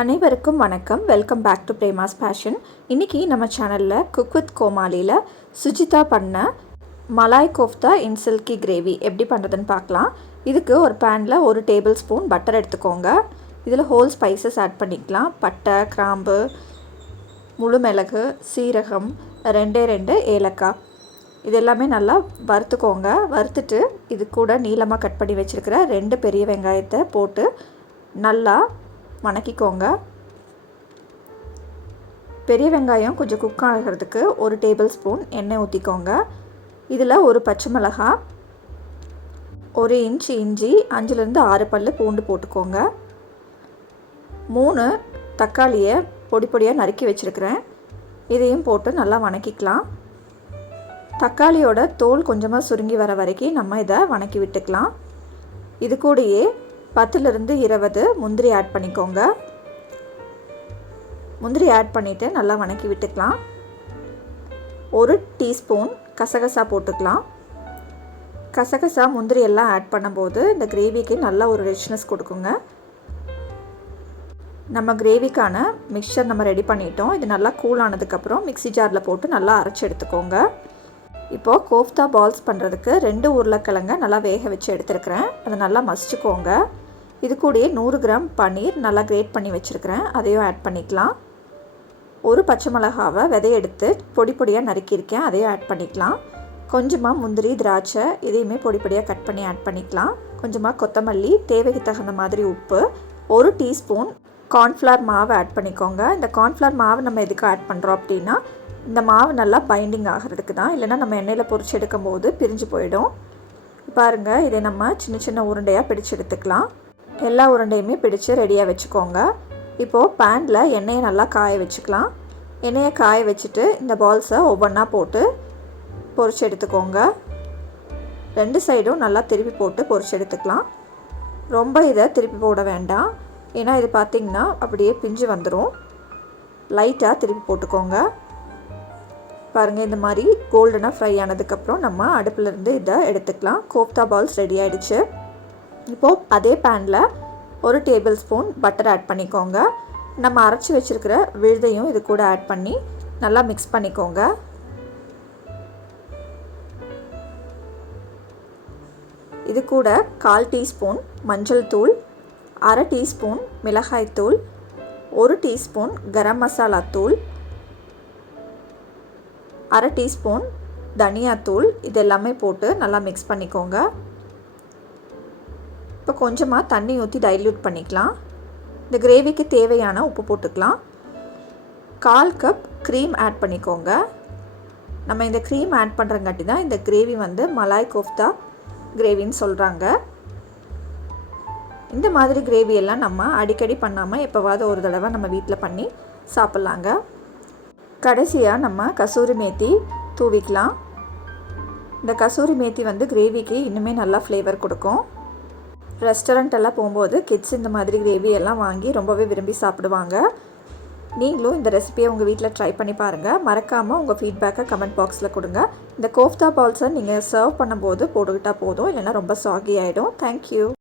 அனைவருக்கும் வணக்கம். Welcome back to Prema's passion. இன்றைக்கி நம்ம சேனலில் குக் வித் கோமாளியில் சுஜிதா பண்ண malai kofta in silky gravy எப்படி பண்ணுறதுன்னு பார்க்கலாம். இதுக்கு ஒரு பேனில் 1 டேபிள் ஸ்பூன் பட்டர் எடுத்துக்கோங்க. இதில் ஹோல் ஸ்பைசஸ் ஆட் பண்ணிக்கலாம். பட்டை, கிராம்பு, முழு மிளகு, சீரகம், 2 ஏலக்காய், இது எல்லாமே நல்லா வறுத்துக்கோங்க. வறுத்துட்டு இது கூட நீளமாக கட் பண்ணி வச்சுருக்கிற 2 பெரிய வெங்காயத்தை போட்டு நல்லா வணக்கிக்கோங்க. பெரிய வெங்காயம் கொஞ்சம் குக் ஆகிறதுக்கு 1 டேபிள் ஸ்பூன் எண்ணெய் ஊற்றிக்கோங்க. இதில் 1 பச்சை மிளகாய், 1 இன்ச் இஞ்சி, 5-6 பல் பூண்டு போட்டுக்கோங்க. 3 தக்காளியை பொடி பொடியாக நறுக்கி வச்சுருக்கிறேன். இதையும் போட்டு நல்லா வணக்கிக்கலாம். தக்காளியோட தோல் கொஞ்சமாக சுருங்கி வர வரைக்கும் நம்ம இதை வணக்கி விட்டுக்கலாம். இது கூடயே 10-20 முந்திரி ஆட் பண்ணிக்கோங்க. முந்திரி ஆட் பண்ணிவிட்டு நல்லா வணக்கி விட்டுக்கலாம். 1 டீஸ்பூன் கசகசா போட்டுக்கலாம். கசகசா முந்திரி எல்லாம் ஆட் பண்ணும்போது இந்த கிரேவிக்கு நல்ல ஒரு ரிச்னஸ் கொடுக்குங்க. நம்ம கிரேவிக்கான மிக்சர் நம்ம ரெடி பண்ணிட்டோம். இது நல்லா கூல் ஆனதுக்கப்புறம் மிக்ஸி ஜாரில் போட்டு நல்லா அரைச்சி எடுத்துக்கோங்க. இப்போது கோஃப்தா பால்ஸ் பண்ணுறதுக்கு 2 உருளைக்கிழங்க நல்லா வேக வச்சு எடுத்துருக்கிறேன். அதை நல்லா மசிச்சுக்கோங்க. இது கூடயே 100 கிராம் பன்னீர் நல்லா கிரேட் பண்ணி வச்சுருக்கிறேன். அதையும் ஆட் பண்ணிக்கலாம். 1 பச்சை மிளகாவை விதைய எடுத்து பொடி பொடியாக நறுக்கியிருக்கேன். அதையும் ஆட் பண்ணிக்கலாம். கொஞ்சமாக முந்திரி, திராட்சை இதையுமே பொடி பொடியாக கட் பண்ணி ஆட் பண்ணிக்கலாம். கொஞ்சமாக கொத்தமல்லி, தேவைக்கு தகுந்த மாதிரி உப்பு, 1 டீஸ்பூன் கார்ன்ஃப்ளவர் மாவு ஆட் பண்ணிக்கோங்க. இந்த கார்ன்ஃப்ளவர் மாவு நம்ம எதுக்கு ஆட் பண்ணுறோம் அப்படின்னா, இந்த மாவு நல்லா பைண்டிங் ஆகிறதுக்கு தான். இல்லைனா நம்ம எண்ணெயில் பொரிச்சு எடுக்கும் போது பிரிஞ்சு போயிடும். பாருங்கள், இதை நம்ம சின்ன சின்ன உருண்டையாக பிடிச்சு எடுத்துக்கலாம். எல்லா உருண்டையுமே பிடிச்சு ரெடியாக வச்சுக்கோங்க. இப்போது பேனில் எண்ணெயை நல்லா காய வச்சுக்கலாம். எண்ணெயை காய வச்சுட்டு இந்த பால்ஸை ஒவ்வொன்றா போட்டு பொரிச்சு எடுத்துக்கோங்க. 2 சைடும் நல்லா திருப்பி போட்டு பொரிச்சு எடுத்துக்கலாம். ரொம்ப இதை திருப்பி போட வேண்டாம், ஏன்னா இது பார்த்திங்கன்னா அப்படியே பிஞ்சு வந்துடும். லைட்டாக திருப்பி போட்டுக்கோங்க. பாருங்கள், இந்த மாதிரி கோல்டனாக ஃப்ரை ஆனதுக்கப்புறம் நம்ம அடுப்பிலேருந்து இதை எடுத்துக்கலாம். கோஃப்தா பால்ஸ் ரெடி ஆகிடுச்சு. இப்போது அதே பேனில் 1 டேபிள் ஸ்பூன் பட்டர் ஆட் பண்ணிக்கோங்க. நம்ம அரைச்சி வச்சுருக்கிற விழுதையும் இது கூட ஆட் பண்ணி நல்லா மிக்ஸ் பண்ணிக்கோங்க. இது கூட 1/4 டீஸ்பூன் மஞ்சள் தூள், 1/2 டீஸ்பூன் மிளகாய் தூள், 1 டீஸ்பூன் கரம் மசாலா தூள், 1/2 டீஸ்பூன் தனியாத்தூள், இது எல்லாமே போட்டு நல்லா மிக்ஸ் பண்ணிக்கோங்க. இப்போ கொஞ்சமாக தண்ணி ஊற்றி டைல்யூட் பண்ணிக்கலாம். இந்த கிரேவிக்கு தேவையான உப்பு போட்டுக்கலாம். 1/4 கப் க்ரீம் ஆட் பண்ணிக்கோங்க. நம்ம இந்த க்ரீம் ஆட் பண்ணுறங்காட்டி தான் இந்த கிரேவி வந்து மலாய் கோஃப்தா கிரேவின்னு சொல்கிறாங்க. இந்த மாதிரி கிரேவியெல்லாம் நம்ம அடிக்கடி பண்ணாமல் எப்போவாவது ஒரு தடவை நம்ம வீட்டில் பண்ணி சாப்பிட்லாங்க. கடைசியாக நம்ம கசூரி மேத்தி தூவிக்கலாம். இந்த கசூரி மேத்தி வந்து கிரேவிக்கு இன்னுமே நல்லா ஃப்ளேவர் கொடுக்கும். ரெஸ்டாரண்ட்டெல்லாம் போகும்போது கிட்ஸ் இந்த மாதிரி கிரேவி எல்லாம் வாங்கி ரொம்பவே விரும்பி சாப்பிடுவாங்க. நீங்களும் இந்த ரெசிபியை உங்கள் வீட்டில் ட்ரை பண்ணி பாருங்கள். மறக்காமல் உங்கள் ஃபீட்பேக்கை கமெண்ட் பாக்ஸில் கொடுங்க. இந்த கோஃப்தா பால்ஸை நீங்கள் சர்வ் பண்ணும்போது போட்டுக்கிட்டால் போதும், இல்லைன்னா ரொம்ப சாகி ஆகிடும். தேங்க்யூ.